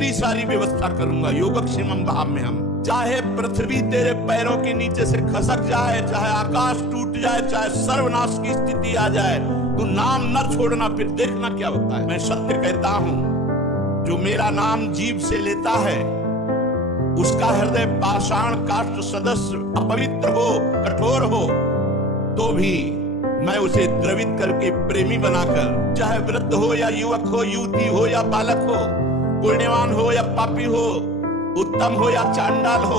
तेरी सारी व्यवस्था करूंगा। योगक्षेमम वहाम्यहम्। चाहे पृथ्वी तेरे पैरों के नीचे से खसक जाए, चाहे आकाश टूट जाए, चाहे सर्वनाश की स्थिति आ जाए, तू नाम न छोड़ना, फिर देखना क्या होता है। मैं सत्य कहता हूं, जो मेरा नाम जीभ से लेता है उसका हृदय पाषाण काष्ठ सदस्य अपवित्र हो, कठोर हो, तो भी मैं उसे द्रवित करके प्रेमी बनाकर, चाहे वृद्ध हो या युवक हो, युवती हो या बालक हो, पुण्यवान हो या पापी हो, उत्तम हो या चांडाल हो,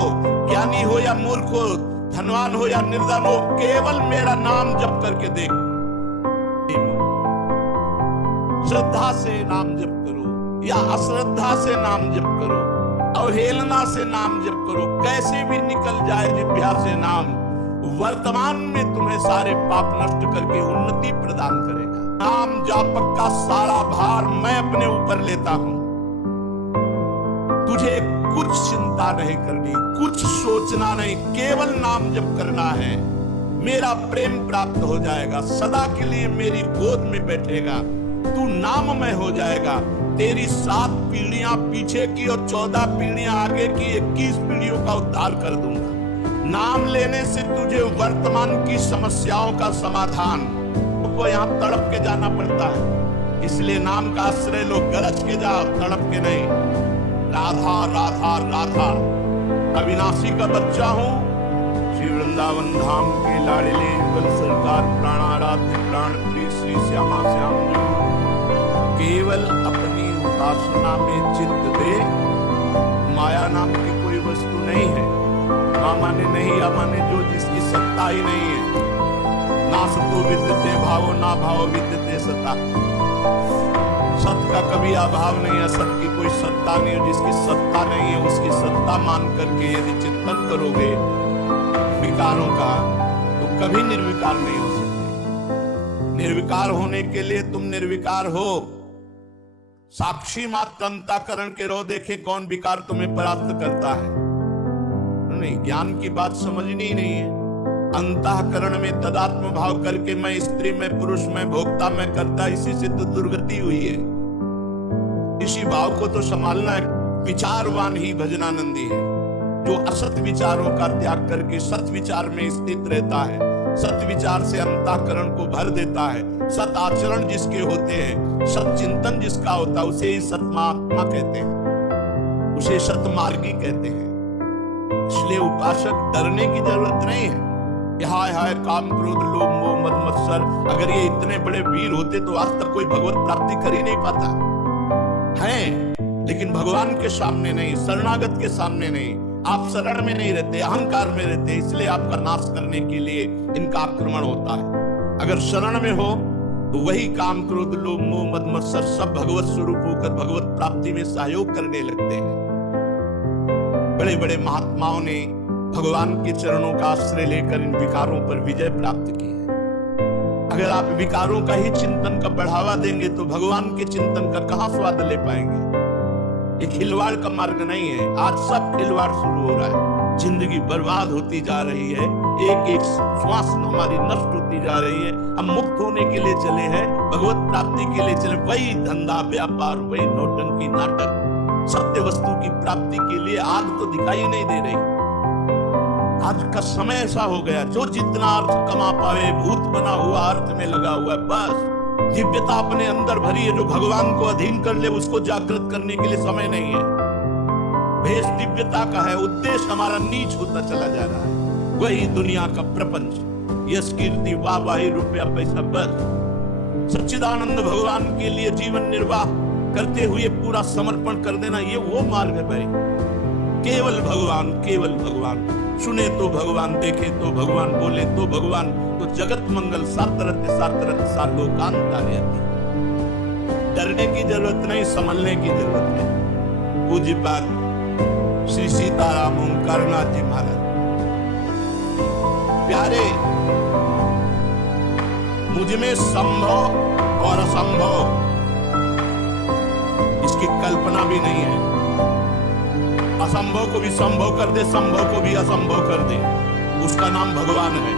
ज्ञानी हो या मूर्ख हो, धनवान हो या निर्धन हो, केवल मेरा नाम जप करके देख। श्रद्धा से नाम जप करो या अश्रद्धा से नाम जप करो, अवहेलना से नाम जप करो, कैसे भी निकल जाए जिह्वा से नाम, वर्तमान में तुम्हें सारे पाप नष्ट करके उन्नति प्रदान करेगा। नाम जापक का सारा भार मैं अपने ऊपर लेता हूं। तुझे कुछ चिंता नहीं करनी, कुछ सोचना नहीं, केवल नाम जप करना है। मेरा प्रेम प्राप्त हो जाएगा, सदा के लिए मेरी गोद में बैठेगा, तू नाममय हो जाएगा। तेरी 7 पीढ़ियां पीछे की और 14 पीढ़ियां आगे की 21 पीढ़ियों का उद्धार कर दूंगा। नाम लेने से तुझे वर्तमान की समस्याओं का समाधान, को यहाँ तड़प के जाना पड़ता है, इसलिए नाम का आश्रय लो। गरज के जाओ, तड़प के नहीं। राधा राधा राधा, अविनाशी का बच्चा हूँ, श्री वृंदावन धाम के लाडले युगल सरकार प्राणाराध्य प्राण प्रिय श्री श्यामा श्याम जी, केवल अपनी उपासना में चित्त दे। माया नाम की कोई वस्तु नहीं है, हाँ माने नहीं, या माने जो, जिसकी सत्ता ही नहीं है। ना सतो विद्यते भावो, ना भावो विद्यते सत्ता। सत्य का कभी अभाव नहीं है, सत्य की कोई सत्ता नहीं है। जिसकी सत्ता नहीं है उसकी सत्ता मान करके यदि चिंतन करोगे विकारों का, तो कभी निर्विकार नहीं हो सकते। निर्विकार होने के लिए तुम निर्विकार हो। साक्षी मात्र अंतःकरण के रो, देखे कौन विकार तुम्हें परास्त करता है। नहीं, ज्ञान की बात समझनी ही नहीं है। अंतःकरण में तदात्म भाव करके मैं स्त्री में पुरुष में भोक्ता में करता, इसी से तो दुर्गति हुई है। इसी भाव को तो संभालना है। विचारवान ही भजनानंदी है, जो असत विचारों का त्याग करके सत विचार में स्थित रहता है, सत विचार से अंतःकरण को भर देता है। सत आचरण जिसके होते हैं, सत चिंतन जिसका होता है, उसे ही सतमात्मा कहते हैं, उसे सतमार्गी कहते हैं। इसलिए उपासक डरने की जरूरत नहीं है। हाय हाय काम क्रोध लोभ मोह मद मत्सर, अगर ये इतने बड़े वीर होते तो आज तक कोई भगवत प्राप्ति कर ही नहीं पाता है। लेकिन भगवान के सामने नहीं, शरणागत के सामने नहीं, आप शरण में नहीं रहते, अहंकार में रहते, इसलिए आपका नाश करने के लिए इनका आक्रमण होता है। अगर शरण में हो तो वही काम क्रोध लोभ मोह मद मत्सर सब भगवत स्वरूप होकर भगवत प्राप्ति में सहयोग करने लगते हैं। बड़े बड़े महात्माओं ने भगवान के चरणों का आश्रय लेकर इन विकारों पर विजय प्राप्त की है। अगर आप विकारों का ही चिंतन का बढ़ावा देंगे तो भगवान के चिंतन का कहां स्वाद ले पाएंगे। ये खिलवाड़ का मार्ग नहीं है। आज सब खिलवाड़ शुरू हो रहा है, जिंदगी बर्बाद होती जा रही है, एक एक श्वास हमारी नष्ट होती जा रही है। हम मुक्त होने के लिए चले हैं, भगवत प्राप्ति के लिए चले, वही धंधा व्यापार, वही नौटंकी नाटक, सत्य वस्तु की प्राप्ति के लिए आग तो दिखाई नहीं दे रही। आज का समय ऐसा हो गया, जो जितना अर्थ कमा पावे भूत बना हुआ अर्थ में लगा हुआ है। बस दिव्यता अपने अंदर भरी है, जो भगवान को अधीन कर ले उसको जागृत करने के लिए समय नहीं है। भेष दिव्यता का है, उद्देश्य हमारा नीच होता चला जा रहा है। वही दुनिया का प्रपंच, यश कीर्ति वाहवाही रुपया पैसा, बस सच्चिदानंद भगवान के लिए जीवन निर्वाह करते हुए पूरा समर्पण कर देना, ये वो मार्ग है भाई। केवल भगवान, केवल भगवान। सुने तो भगवान, देखे तो भगवान, बोले तो भगवान, तो जगत मंगल सातरथ सालोकांता। डरने की जरूरत नहीं, संभलने की जरूरत है। पूज्य बात श्री सीताराम ओंकारनाथ जी महाराज प्यारे, मुझ में संभव और असंभव इसकी कल्पना भी नहीं है। असंभव को भी संभव कर दे, संभव को भी असंभव कर दे, उसका नाम भगवान है।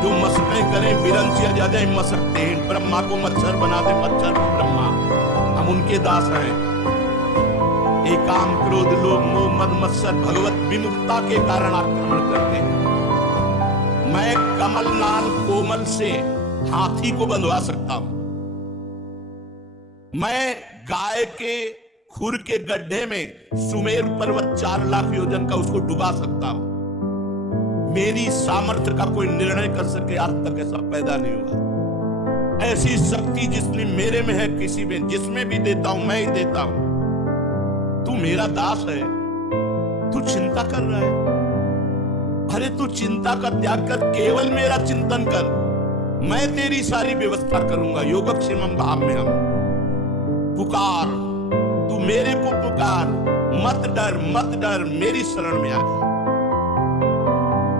जो मशकें करें बिरंचिया जाए मशकते हैं, ब्रह्मा को मच्छर बना दे, मच्छर को ब्रह्मा, हम उनके दास हैं। ये काम, क्रोध, लोभ, मोह, मद, मत्सर भगवत विमुखता के कारण आक्रमण करते हैं। मैं कमल नाल कोमल से हाथी को बंधवा सकता हूं। मैं गाय के खुर के गड्ढे में सुमेर पर्वत 4 लाख योजन का उसको डुबा सकता हूं। मेरी सामर्थ्य का कोई निर्णय कर सके आज तक ऐसा पैदा नहीं हुआ। ऐसी शक्ति जिसने मेरे में है, किसी में, जिसमें भी देता हूं मैं ही देता हूं। तू मेरा दास है, तू चिंता कर रहा है। अरे तू चिंता का त्याग कर, केवल मेरा चिंतन कर, मैं तेरी सारी व्यवस्था करूंगा। योगक्षेमम भाव में हम पुकार, तू मेरे को पुकार, मत डर मत डर, मेरी शरण में आ जा।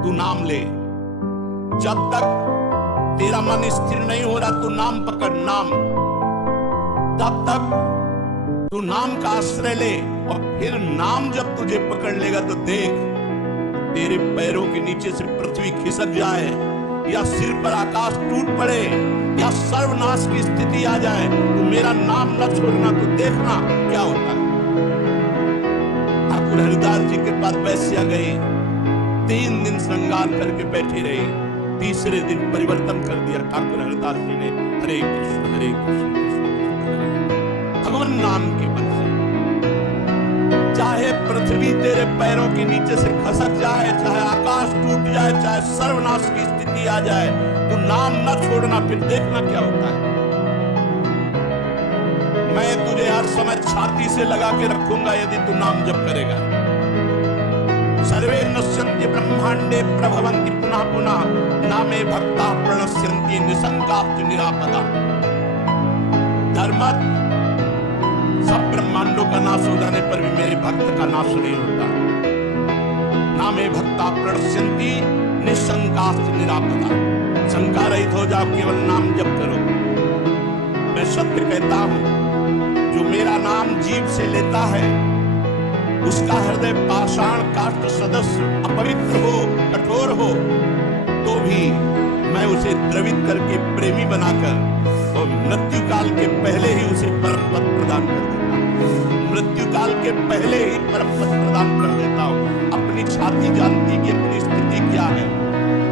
तू नाम ले, जब तक तेरा मन स्थिर नहीं हो रहा तू नाम पकड़, नाम, तब तक तू नाम का आश्रय ले। और फिर नाम जब तुझे पकड़ लेगा तो देख, तेरे पैरों के नीचे से पृथ्वी खिसक जाए, या सिर पर आकाश टूट पड़े, या सर्वनाश की स्थिति आ जाए, तो मेरा नाम न छोड़ना, तो देखना क्या होता है। ठाकुर हरिदास जी के पास वैश्या गई, 3 दिन श्रृंगार करके बैठी रही, तीसरे दिन परिवर्तन कर दिया ठाकुर हरिदास जी ने। हरे कृष्ण हरे कृष्ण कृष्ण कृष्ण, भगवान नाम की बल से। चाहे पृथ्वी तेरे पैरों के नीचे से खसक जाए, चाहे आकाश टूट जाए, चाहे सर्वनाश की स्थिति आ जाए, तो नाम न छोड़ना, फिर देखना क्या होता है। मैं तुझे हर समय छाती से लगा के रखूंगा यदि तू नाम जप करेगा। सर्वे नश्यन्ति ब्रह्मांडे प्रभवन्ति पुनः पुनः, नामे भक्ता प्रणश्यन्ति निसंगाश्च निरापदा। धर्मत, सब ब्रह्मांडों का नाश हो जाने पर भी मेरे भक्त का नाश नहीं होता। नामे भक्ता प्रणश्यन्ति निसंगाश्च निरापदा। शंका रहित हो जाओ, केवल नाम जप करो। मैं सत्य कहता हूं, जो मेरा नाम जीभ से लेता है उसका हृदय पाषाण काष्ठ सदस्य अपवित्र हो, कठोर हो, तो भी मैं उसे द्रवित करके प्रेमी बनाकर और मृत्यु काल के पहले ही उसे परम पद प्रदान कर देता हूं। मृत्यु काल के पहले ही परम पद प्रदान कर देता हूं। अपनी छाती जानती कि अपनी स्थिति क्या है,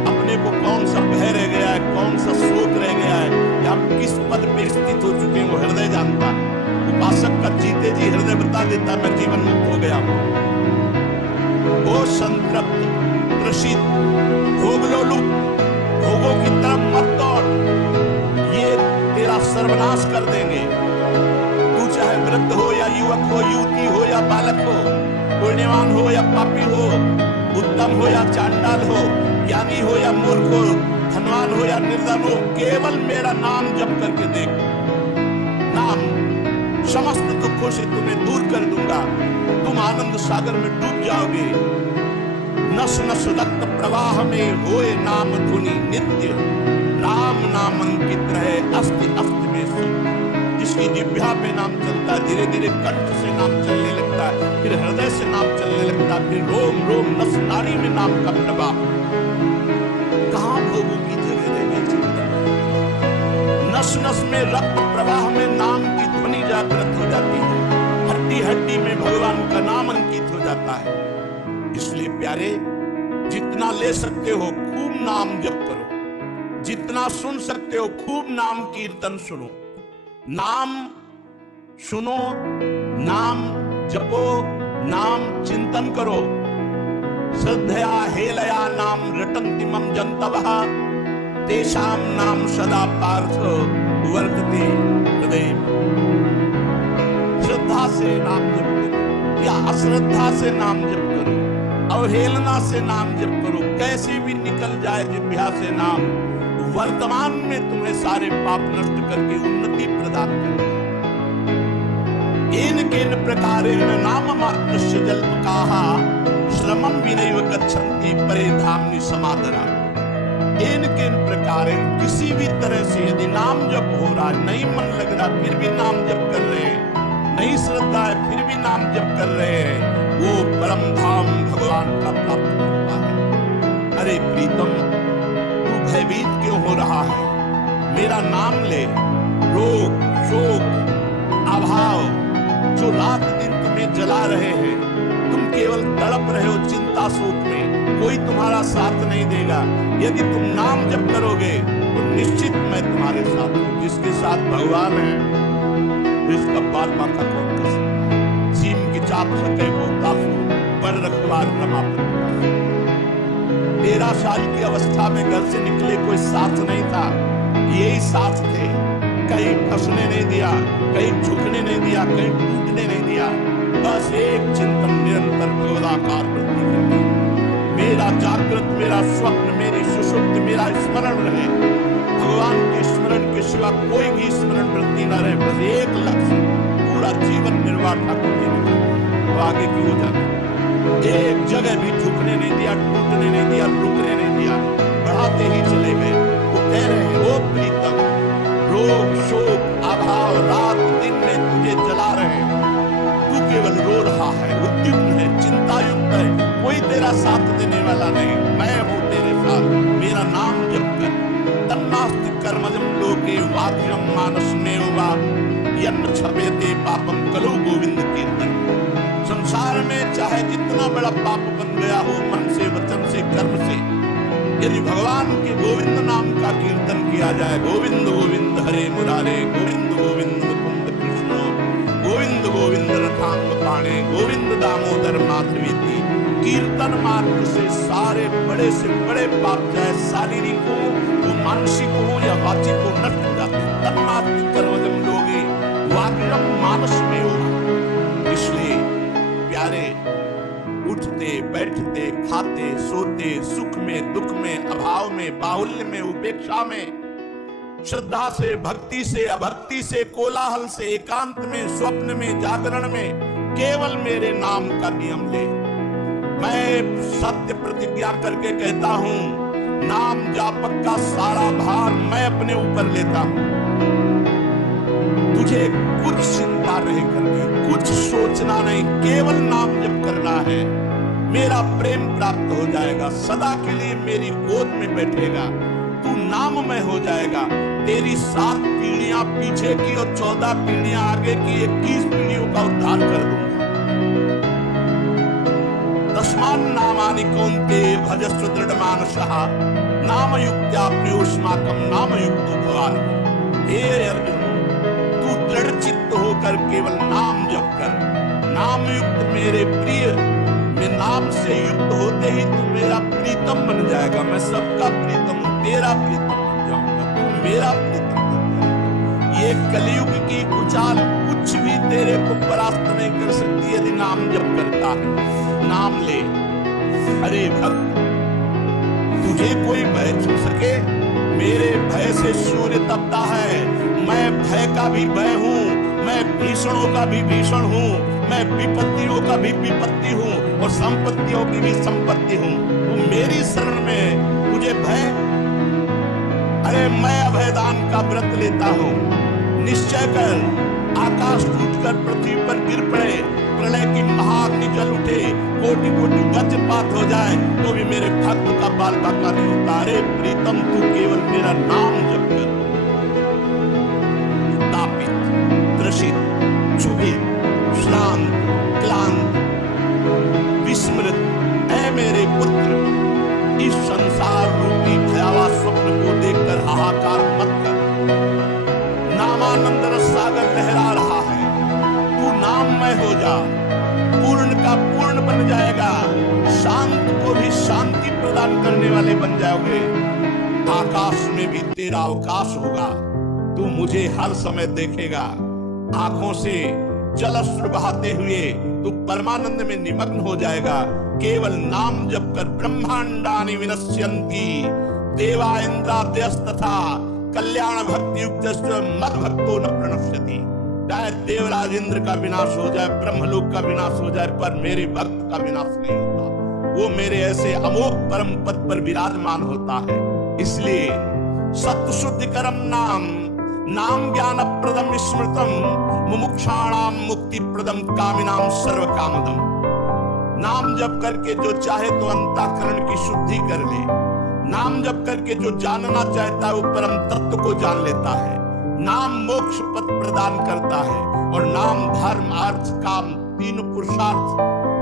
अपने को कौन सा भय रह गया है, कौन सा शोक रह गया है, या हम किस पद पे स्थित हो चुके हैं, वो हृदय जानता है। उपासक का जीते जी हृदय बता देता मैं जीवन मुक्त हो गया हूं। वो संतृप्त, त्रसित, भोग लोलुप, भोगों की तरफ मत दौड़, ये तेरा सर्वनाश कर देंगे। तू चाहे वृद्ध हो या युवक हो, युवती हो या बालक हो, पुण्यवान हो या पापी हो, उत्तम हो या चांडाल हो, ज्ञानी हो या मूर्ख हो, धनवान हो या निर्धन हो, केवल मेरा नाम जप करके देख। नाम समस्त दुखों से तुम्हें दूर कर दूंगा, तुम आनंद सागर में डूब जाओगे। नस नस रक्त प्रवाह में होए नाम धुनि नित्य, राम नाम अंकित रहे अस्ति अस्ति में सुख। जिसकी जिह्वा पे नाम चलता है, धीरे धीरे कंठ से नाम चलने लगता है, फिर हृदय से नाम चलने लगता है, फिर रोम रोम नस नाड़ी में नाम का प्रवाह। कहां भोगों की जगह रह गई चिंतन। नस नस में रक्त प्रवाह में नाम की ध्वनि जागृत हो जाती है, हड्डी हड्डी में भगवान का नाम अंकित हो जाता है। इसलिए प्यारे, जितना ले सकते हो खूब नाम जप करो, जितना सुन सकते हो खूब नाम कीर्तन सुनो। नाम सुनो, नाम जपो, नाम चिंतन करो। श्रद्धया हेलया नाम रटन्ति मम जन्तवः, तेषां नाम सदा पार्थ वर्तते हृदय। श्रद्धा से नाम जप करो या अश्रद्धा से नाम जप करो, अवहेलना से नाम जप करो, कैसे भी निकल जाए जिह्वा से नाम, वर्तमान में तुम्हें सारे पाप नष्ट करके उन्नति प्रदान करेगा। केन केन प्रकारेण नाम मात्रस्य जल्पकाः, श्रमं विनैव गच्छन्ति परे धाम्नि समादरा। केन केन प्रकारेण, किसी भी तरह से यदि नाम जप हो रहा, नहीं मन लग रहा फिर भी नाम जप कर रहे हैं, नहीं श्रद्धा है फिर भी नाम जप कर रहे हैं, वो परम धाम भगवान का प्राप्त करता है। अरे प्रीतम, तू भयभीत क्यों हो रहा है? मेरा नाम ले। रोग, शोक, अभाव जो रात दिन में जला रहे हैं, तुम केवल तड़प रहे हो चिंता शोक में, कोई तुम्हारा साथ नहीं देगा। यदि तुम नाम जप करोगे तो निश्चित मैं तुम्हारे साथ हूं। जिसके साथ भगवान है इसका बात माता कौन कर सकता। सीम की चाप सके को तासु पर रखवार रमापति। 13 साल की अवस्था में घर से निकले, कोई साथ नहीं था, यही साथ थे। कहीं फंसने नहीं दिया, कहीं झुकने नहीं दिया, कहीं टूटने नहीं दिया। बस एक चिंतन निरंतर भगवदाकार वृद्धि करनी। मेरा जागृत, मेरा स्वप्न, मेरी सुषुप्ति, मेरा स्मरण रहे। भगवान के स्मरण के सिवा कोई भी स्मरण वृद्धि न रहे। बस एक लक्ष्य, पूरा जीवन निर्वाह ठाकुर जी ने तो आगे की हो जाए। एक जगह भी झुकने नहीं दिया, टूटने नहीं दिया, रुकने नहीं दिया, बढ़ाते ही चले गए। वो कह रहे हैं, ओ प्रीतम, रोग शोक अभाव रात दिन में तुझे जला रहे, तू केवल रो रहा है, उद्युक्त है, चिंता युक्त है, कोई तेरा साथ देने वाला नहीं। मैं हूं तेरे साथ, मेरा नाम जप कर। तन्नास्ति कर्मजम लोके वाक्यम मानसमेव वा यन्न क्षपेते पापम कलो गोविंद कीर्तन। संसार में चाहे जितना बड़ा पाप बन गया हो, मन से, वचन से, कर्म से, यदि भगवान के गोविंद नाम का कीर्तन किया जाए, गोविंद गोविंद हरे मुरारे, गोविंद गोविंद मुकुंद कृष्ण, गोविंद गोविंद रथांग पाणे, गोविंद दामोदर माधवेति, कीर्तन मात्र से सारे बड़े से बड़े पाप, चाहे शारीरिक हो, वो मानसिक हो या वाचिक हो, नष्ट हो जाते। तन्मात्र कर्मजम लोगे वाक्यम मानस में हो। इसलिए प्यारे, उठते बैठते खाते सोते, सुख में दुख में, अभाव में बाहुल्य में, उपेक्षा में, श्रद्धा से भक्ति से अभक्ति से, कोलाहल से एकांत में, स्वप्न में जागरण में, केवल मेरे नाम का नियम ले। मैं सत्य प्रतिज्ञा करके कहता हूं, नाम जापक का सारा भार मैं अपने ऊपर लेता हूं। तुझे कुछ चिंता नहीं करनी, कुछ सोचना नहीं, केवल नाम जप करना है। मेरा प्रेम प्राप्त हो जाएगा, सदा के लिए मेरी गोद में बैठेगा, तू नाममय हो जाएगा। तेरी 7 पीढ़ियां पीछे की और 14 पीढ़ियां आगे की, 21 पीढ़ियों का उद्धार कर दूंगा। तस्मान् नामानि कौन्ते भजस्व दृढ़मानसः, नामयुक्त्या प्रियोस्माकं नामयुक्तो भवान्। हे अर्जुन, तू दृढ़ चित्त होकर केवल नाम जप कर। नाम युक्त मेरे प्रिय, मैं नाम से युक्त होते ही तू मेरा प्रीतम बन जाएगा। मैं सबका प्रीतम हूं, तेरा प्रीतम बन जाऊंगा, तू मेरा प्रीतम बन जाएगा। ये कलयुग की कुचाल कुछ भी तेरे को परास्त नहीं कर सकती यदि नाम जप करता है। नाम ले। अरे भक्त, तुझे कोई भय छू सके? मेरे भय से सूर्य तपता है। मैं भय का भी भय हूँ, मैं भीषणों का भी भीषण हूँ, मैं विपत्तियों का भी विपत्ति हूँ और संपत्तियों की भी संपत्ति हूँ। तू मेरी शरण में, तुझे भय? अरे मैं अभयदान का व्रत लेता हूँ। निश्चय कर, आकाश टूटकर पृथ्वी पर गिर पड़े, प्रलय की महाअग्नि जल उठे, कोटि कोटि वज्रपात हो जाए, तो भी मेरे भक्त का बाल बाका नहीं होता। अरे प्रीतम, तू केवल मेरा नाम जप कर। तापित, त्रसित, क्षुभित, श्रांत, क्लांत, विस्मृत, ऐ मेरे पुत्र, इस संसार रूपी भयावह स्वप्न को देखकर हाहाकार मत कर। नामानंद रस सागर लहरा रहा है, तू नाममय हो जा, पूर्ण का पूर्ण बन जाएगा, शांत को भी शांति प्रदान करने वाले बन जाओगे। आकाश में भी तेरा अवकाश होगा, तू मुझे हर समय देखेगा। आंखों से जलश्रु बहाते हुए तू परमानंद में निमग्न हो जाएगा। केवल नाम जप कर। ब्रह्मांडानि विनश्यन्ति देवा इंद्रादयस्तथा कल्याण भक्ति युक्त मद भक्तो न प्रणश्यति। चाहे देवराज इंद्र का विनाश हो जाए, ब्रह्मलोक का विनाश हो जाए, पर मेरे भक्त का विनाश नहीं होता। वो मेरे ऐसे अमोघ परम पद पर विराजमान होता है। इसलिए सत्य शुद्धि करम नाम, नाम ज्ञान प्रदम स्मृतम, मुमुक्षाणाम मुक्ति प्रदम, कामिनाम सर्व कामदम। नाम जप करके जो चाहे तो अंतःकरण की शुद्धि कर ले। नाम जप करके जो जानना चाहता है वो परम तत्व को जान लेता है। नाम मोक्ष पद प्रदान करता है और नाम धर्म अर्थ काम तीन पुरुषार्थ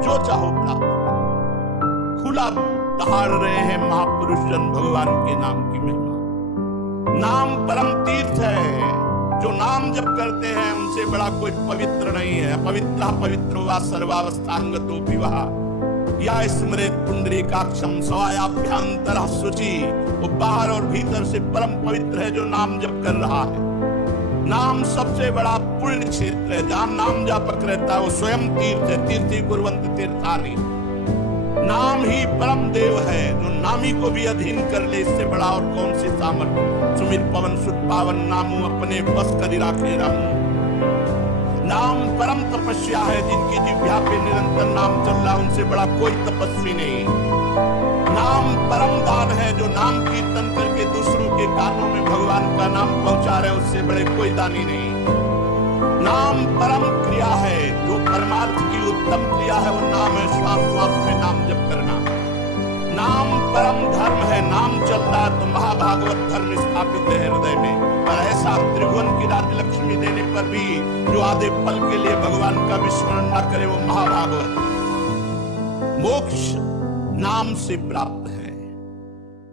जो चाहो प्राप्त करो। खुला दहाड़ रहे हैं महापुरुष जन भगवान के नाम की महिमा। नाम परम तीर्थ है, जो नाम जप करते हैं उनसे बड़ा कोई पवित्र नहीं है। पवित्र पवित्र वा सर्वावस्थांगतो विवाह या स्मृत पुंडरीकाक्षम स्वायाभ्यंतर शुचि। वो बाहर और भीतर से परम पवित्र है जो नाम जप कर रहा है। नाम सबसे बड़ा पुण्य क्षेत्र है। जहां नाम जापक रहता है वो स्वयं तीर्थ है। तीर्थी कुर्वन्त तीर्थानि। नाम ही परम देव है, जो नामी को भी अधीन कर ले, इससे बड़ा और कौन सी सामर्थ्य। सुमिर पवन सुत पावन नामू अपने बस करी राखे रामू। नाम परम तपस्या है, जिनकी जिह्वा पे निरंतर नाम चल रहा उनसे बड़ा कोई तपस्वी नहीं। नाम परम दान है, जो नाम कीर्तन करके दूसरों के कानों में भगवान का नाम पहुंचा रहे उससे बड़े कोई दानी नहीं। नाम परम क्रिया है, जो परमार्थ की उत्तम क्रिया है वो नाम है। श्वास श्वास में नाम जप करना। नाम परम धर्म है। नाम चल रहा है तो महाभागवत धर्म स्थापित है हृदय में। और ऐसा त्रिभुवन की राज्य लक्ष्मी देने पर भी जो आधे पल के लिए भगवान का विस्मरण न करे वो महाभागवत। मोक्ष नाम से प्राप्त है।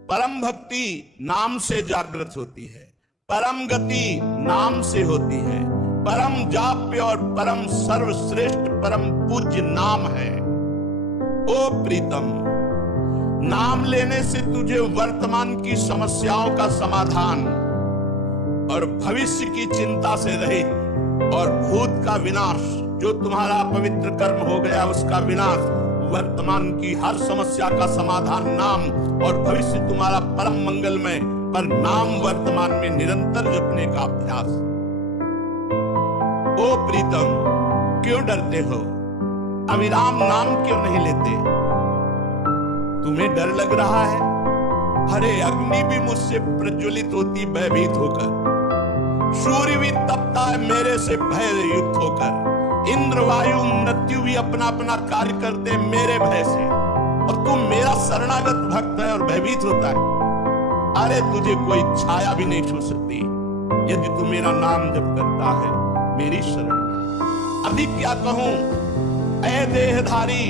परम भक्ति नाम से जागृत होती है। परम गति नाम से होती है। परम जाप्य और परम सर्वश्रेष्ठ परम पूज्य नाम है। ओ प्रीतम, नाम लेने से तुझे वर्तमान की समस्याओं का समाधान और भविष्य की चिंता से रहित और भूत का विनाश, जो तुम्हारा पवित्र कर्म हो गया उसका विनाश, वर्तमान की हर समस्या का समाधान नाम और भविष्य तुम्हारा परम मंगलमय। पर नाम वर्तमान में निरंतर जपने का अभ्यास। ओ प्रीतम, क्यों डरते हो? अविराम नाम क्यों नहीं लेते? तुम्हें डर लग रहा है? अरे अग्नि भी मुझसे प्रज्वलित होती भयभीत होकर। सूर्य भी तपता है मेरे से भय युक्त होकर। इंद्र वायु मृत्यु भी अपना अपना कार्य करते मेरे भय से। और तुम मेरा शरणागत भक्त है और भयभीत होता है। अरे तुझे कोई छाया भी नहीं छू सकती यदि तू मेरा नाम जप करता है मेरी शरण। अभी क्या कहूं ऐ देहधारी,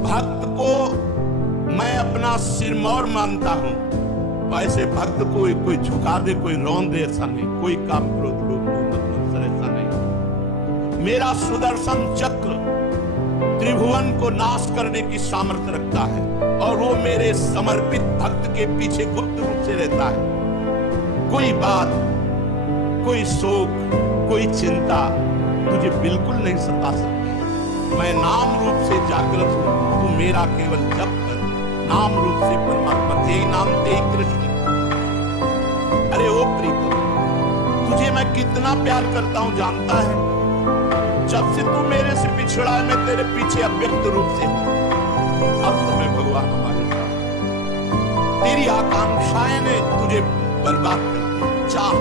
भक्त को मैं अपना सिरमौर मानता हूं। ऐसे भक्त को कोई झुका दे, कोई रौंद दे, ऐसा नहीं। कोई काम क्रोध लोभ मतलब ऐसा नहीं। मेरा सुदर्शन चक्र त्रिभुवन को नाश करने की सामर्थ्य रखता है और वो मेरे समर्पित भक्त के पीछे गुप्त रूप से रहता है। कोई बात, कोई शोक, कोई चिंता तुझे बिल्कुल नहीं सता सकती। मैं नाम रूप से जागृत हूं, तू मेरा केवल जप कर। नाम रूप से परमात्मा ते नाम ते कृष्ण। अरे ओ प्रीतम, तुझे मैं कितना प्यार करता हूं जानता है? जब से तू मेरे से बिछड़ा है मैं तेरे पीछे अव्यक्त रूप से हूं। अब तो मैं भगवान हमारे साथ। तेरी आकांक्षाएं ने तुझे बर्बाद कर दिया। चाह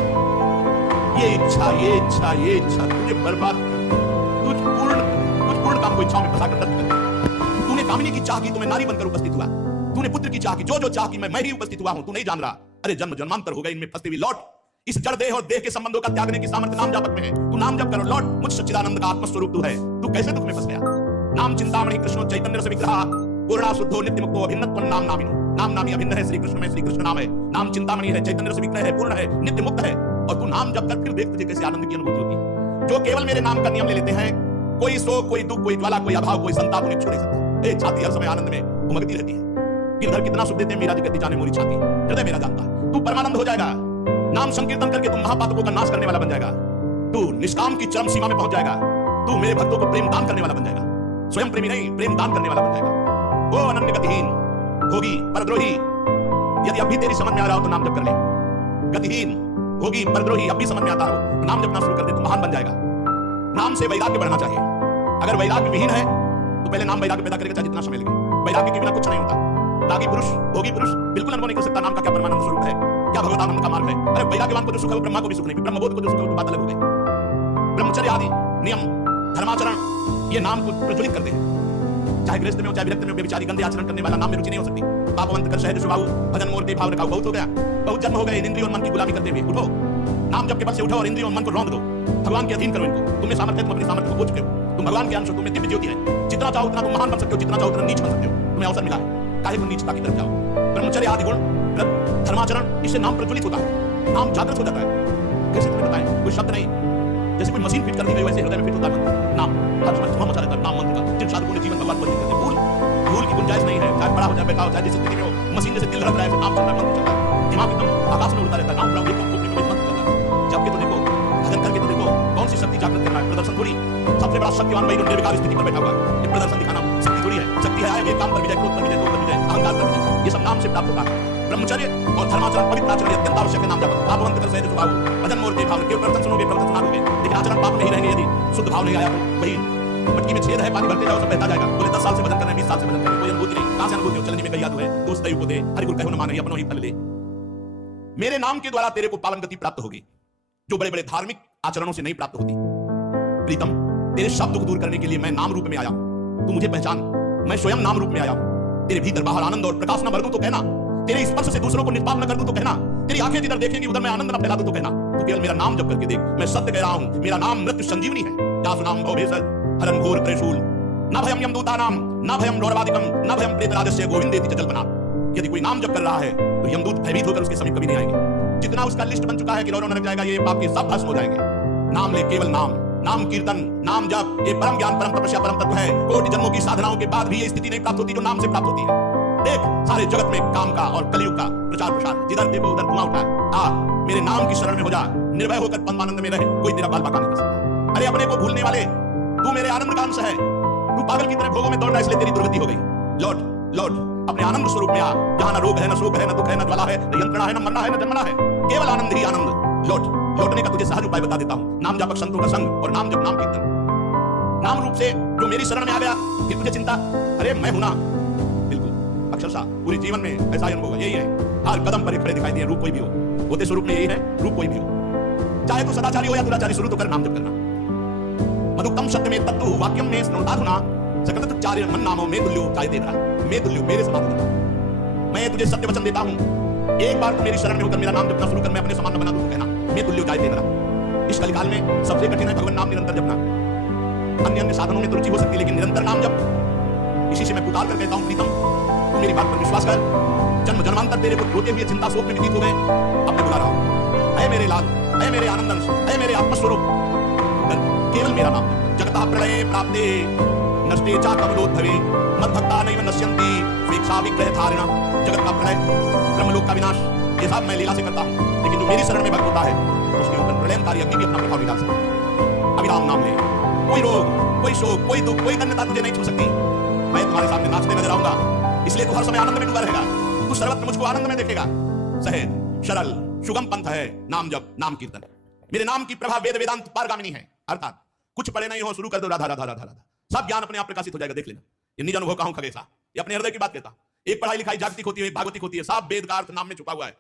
ये इच्छा तुझे बर्बाद कर। कुछ पूर्ण काम को इच्छाओं में फंसा कर नष्ट कर। तूने कामिनी की चाह की तो मैं नारी बनकर उपस्थित हुआ। तूने पुत्र की चाह की, जो चाह की मैं ही उपस्थित हुआ हूं। तू नहीं जान रहा। अरे जन्म जन्मांतर हो गए इनमें फंसती हुई। लौट, इस जड़ देह और देह के संबंधों का त्यागने की सामर्थ्य नाम जापक में है। तू नाम जप करो। लौट, मुझ सच्चिदानंद का आत्मस्वरूप तू है। तू कैसे दुख में फंस गया? नाम चिंतामणि कृष्ण चैतन्य रस विग्रह पूर्णा शुद्धो नित्य मुक्तो अभिन्नत्वं नाम नामिनो। नाम नामी अभिन्न है, श्री कृष्ण में श्री कृष्ण नाम है। नाम चिंतामणि है, चैतन्य रस विग्रह है, पूर्ण है, नित्य मुक्त है। और तू नाम जप कर फिर देख तुझे कैसे आनंद की अनुभूति होती है। जो केवल मेरे नाम का नियम ले लेते हैं, कोई शोक, कोई दुख, कोई ज्वाला, कोई अभाव, कोई संताप उन्हें छोड़ सकता। ए छाती हर समय आनंद में उमगती रहती है। गिरधर कितना सुख देते हैं, मेरा जगत जाने मोरी छाती। हृदय मेरा जानता है। तू परमानंद हो जाएगा। नाम संकीर्तन करके तू महापातकों का नाश करने वाला बन जाएगा। तू निष्काम की चरम सीमा में पहुंच जाएगा। तू मेरे भक्तों को प्रेम दान करने वाला बन जाएगा। स्वयं प्रेमी नहीं, प्रेम दान करने वाला बन जाएगा। ओ अनन्य गतिहीन, भोगी, परद्रोही, यदि अभी तेरी समझ में आ रहा हो तो नाम जप कर ले। गतिहीन, भोगी, परद्रोही अभी समझ में आता हो तो नाम जपना शुरू कर दे, तू महान बन जाएगा। नाम से वैराग्य बढ़ना चाहिए। अगर वैराग्य विहीन है तो पहले नाम वैराग्य पैदा करेगा, चाहे जितना समय लगे। वैराग्य के बिना कुछ नहीं होता। त्यागी पुरुष, भोगी पुरुष बिल्कुल अनुभव नहीं कर सकता नाम का क्या परमानंद स्वरूप है, क्या भगवतानंद का मार्ग है। अरे वैराग्यवान को जो सुख है वो ब्रह्मा को भी सुख नहीं, ब्रह्मबोध को जो सुख है वो बात अलग हो गई। ब्रह्मचर्य आदि नियम, धर्माचरण ये नाम को प्रज्वलित करते हैं। चाहे गृहस्थ में हो, चाहे विरक्त में हो, बेविचारी गंदे आचरण करने वाला नाम में रुचि नहीं हो सकती। पापवंत कर सहज स्वभाव भजन मूर्ति भाव रखाओ। बहुत हो गया, बहुत जन्म हो गए इंद्रियों और मन की गुलामी करते हुए। उठो, नाम जप के बल से उठो और इंद्रियों और मन को रौंद दो। भगवान के अधीन करो इनको। तुम्हें सामर्थ्य, तुम अपनी सामर्थ्य को खो चुके हो। तुम भगवान के अंश हो, तुम्हें दिव्य ज्योति है। जितना चाहो उतना तुम महान बन सकते हो, जितना चाहो उतना नीच बन सकते हो। तुम्हें अवसर मिला है, काहे को नीचता की तरफ जाओ। ब्रह्मचर्य आदि गुण, व्रत, धर्माचरण, इससे नाम प्रज्वलित होता है, नाम जागृत हो जाता है। कैसे तुम्हें बताएं, कोई शब्द नहीं, जैसे कोई मशीन फिट कर दी गई वैसे हृदय में फिट होता है नाम। हर समय धुआं मचा रहता है नाम मंत्र का। जिन साधुओं ने जीवन भगवान को अर्पित करते हैं, भूल की गुंजाइश नहीं है। चाहे बड़ा हो जाए, बैठा हो, चाहे जिस स्थिति में हो, मशीन जैसे दिल धड़क रहा है, नाम चल रहा है, मंत्र चल रहा है, दिमाग एकदम आकाश में उड़ता रहता है, नाम एकदम खोपड़ी में मंत्र चल रहा है। जबकि तो देखो, भजन करके तो देखो, कौन सी शक्ति जागृत करना है, प्रदर्शन थोड़ी। सबसे बड़ा शक्तिवान वही जो निर्विकार स्थिति पर बैठा हुआ है, ये प्रदर्शन दिखाना शक्ति थोड़ी है। शक्ति है एक काम पर विजय, क्रोध पर विजय, लोभ पर विजय, अहंकार पर विजय, ये सब नाम से प्राप्त होता है। ब्रह्मचर्य और धर्माचरण, पवित्र आचरण अत्यंत आवश्यक है। नाम जप पापवंत कर सहित स्वभाव, भजन मूर्ति भाव के प्रवचन सुनोगे, प्रवचन सुना दोगे, लेकिन आचरण पाप नहीं रहेंगे। यदि शुद्ध भाव नहीं आया तो वही मटकी में छेद है, पानी भरते जाओ सब बहता जाएगा। बोले 10 साल से भजन करना है, 20 साल से भजन करना है, कोई अनुभूति नहीं। कहां से अनुभूति हो? चलने में कई याद है, दोस्त दयु को दे, हरि गुरु कहो न माने, अपनो ही फल ले। मेरे नाम के द्वारा तेरे को पावन गति प्राप्त होगी, जो बड़े बड़े धार्मिक आचरणों से नहीं प्राप्त होती। प्रीतम, तेरे शब्द को दूर करने के लिए मैं नाम रूप में आया हूं। तू मुझे पहचान, मैं स्वयं नाम रूप में आया हूं। तेरे भीतर बाहर आनंद और प्रकाश न भर दूं तो कहना, तेरे स्पर्श से दूसरों को निष्पाप न कर दूं तो कहना, तेरी आंखें जिधर देखेंगी उधर मैं आनंद न फैला दूं तो कहना। तू केवल मेरा नाम जप करके देख, मैं सत्य कह रहा हूं, मेरा नाम मृत्यु संजीवनी है। क्या सुनाम भवभेषज हरम घोर त्रिशूल, न भयम यमदूतानाम, न भयम रौरवादिकम, न भयम प्रेतराजस्य गोविंदेति जल्पना। यदि कोई नाम जप कर रहा है तो यमदूत भयभीत होकर उसके समीप कभी नहीं आएंगे। जितना उसका लिस्ट बन चुका है कि रौरव नरक जाएगा, ये पाप के सब भस्म हो जाएंगे। नाम ले, केवल नाम, नाम कीर्तन, नाम जप, ये परम ज्ञान, परम तपस्या, परम तत्व है। कोटि जन्मों की साधनाओं के बाद भी ये स्थिति नहीं प्राप्त होती जो नाम से प्राप्त होती है। देख, सारे जगत में काम का और कलयुग का प्रचार प्रसार, जिधर देखो उधर धुआं उठा है। आ मेरे नाम की शरण में हो जा, निर्भय होकर परमानंद में रहे, कोई तेरा बाल बाका नहीं कर सकता। अरे अपने को भूलने वाले, तू मेरे आनंद का अंश है। तू पागल की तरह भोगों में दौड़ रहा है, इसलिए तेरी दुर्गति हो गई। लौट लौट अपने आनंद स्वरूप में आ, जहां न रोग है, न शोक है, न दुख है, न ज्वाला है, न यंत्रणा है, न मरना है, न जन्मना है, केवल आनंद ही आनंद। लौट, लौटने का तुझे सहज उपाय बता देता हूं। नाम जापक संतों का संग और नाम जप, नाम कीर्तन। नाम रूप से जो मेरी शरण में आ गया, फिर तुझे चिंता, अरे मैं हूं ना। बिल्कुल अक्षरशः पूरे जीवन में ऐसा अनुभव है, यही है। हर कदम पर खड़े दिखाई दिए, रूप कोई भी हो, होते स्वरूप में यही है, रूप कोई भी हो। चाहे तू सदाचारी हो या दुराचारी, शुरू तो कर नाम जप करना। मधुक्तम सत्य में तत्तु वाक्यम में स्नोदाधुना सकलतुच्चार्य मन नामो में तुल्यो चाहे दे रहा, मैं तुल्यो मेरे समान होगा। मैं तुझे सत्य वचन देता हूं, एक बार तू मेरी शरण में होकर मेरा नाम जपना शुरू कर, मैं अपने समान न बना दूं तो कहना, मैं तुल्यो चाहे दे रहा। इस कलिकाल में सबसे कठिन है भगवान नाम निरंतर जपना। अन्य अन्य साधनों में तो रुचि हो सकती है, लेकिन निरंतर नाम जप। इसी से मैं पुकार कर कहता हूं, प्रीतम तू मेरी बात पर विश्वास कर। जन्म जन्मांतर तेरे को रोते हुए चिंता शोक में व्यतीत हो गए, अब मैं बुला रहा हूं। ऐ मेरे लाल, ऐ मेरे आनंद अंश, ऐ मेरे आत्मस्वरूप, केवल मेरा नाम जगता प्रलय प्राप्ते नष्टे चा कमलोद्भवे मद्भक्ता नैव नश्यन्ति स्वेच्छा विग्रह धारिणा। जगत का प्रलय, ब्रह्मलोक का विनाश, ये सब मैं लीला से करता हूं, लेकिन जो मेरी शरण में भक्त होता है उसके ऊपर प्रलयकारी अग्नि भी अपना प्रभाव नहीं डाल सकती। अभिराम नाम ले, कोई रोग, कोई शोक, कोई दुख, कोई दंडता तुझे नहीं छू सकती। मैं तुम्हारे सामने नाचते नजर आऊंगा, इसलिए तू हर समय आनंद में डूबा रहेगा। तू सर्वत्र मुझको आनंद में देखेगा। सहज सरल सुगम पंथ है नाम जप, नाम कीर्तन। मेरे नाम की प्रभा वेद वेदांत पारगामिनी है, अर्थात कुछ पढ़े नहीं हो, शुरू कर दो राधा राधा राधा राधा, सब ज्ञान अपने आप प्रकाशित हो जाएगा। देख लेना, ये निज अनुभव का हूं खगेशा, ये अपने हृदय की बात कहता। एक पढ़ाई लिखाई जागतिक होती है, एक भागवतिक होती है, सब वेद का अर्थ नाम में छुपा हुआ है।